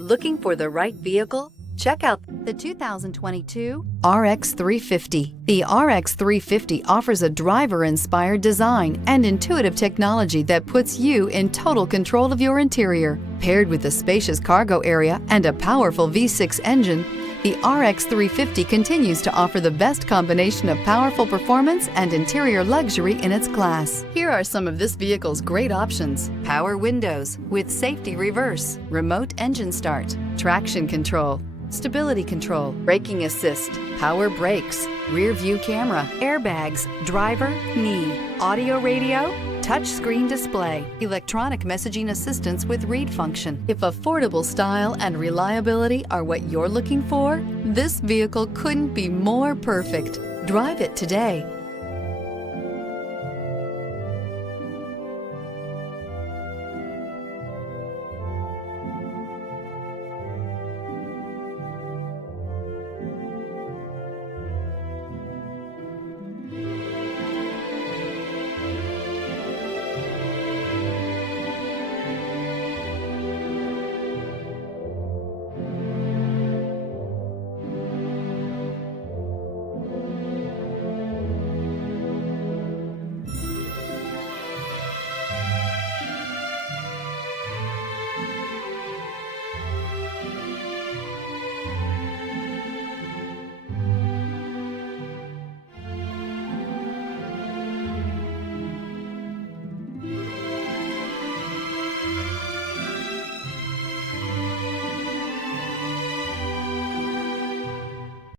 Looking for the right vehicle? Check out the 2022 RX 350. The RX 350 offers a driver-inspired design and intuitive technology that puts you in total control of your interior. Paired with a spacious cargo area and a powerful V6 engine, the RX 350 continues to offer the best combination of powerful performance and interior luxury in its class. Here are some of this vehicle's great options: power windows with safety reverse, remote engine start, traction control, stability control, braking assist, power brakes, rear view camera, airbags, driver, knee, audio radio, touchscreen display, electronic messaging assistance with read function. If affordable style and reliability are what you're looking for, this vehicle couldn't be more perfect. Drive it today.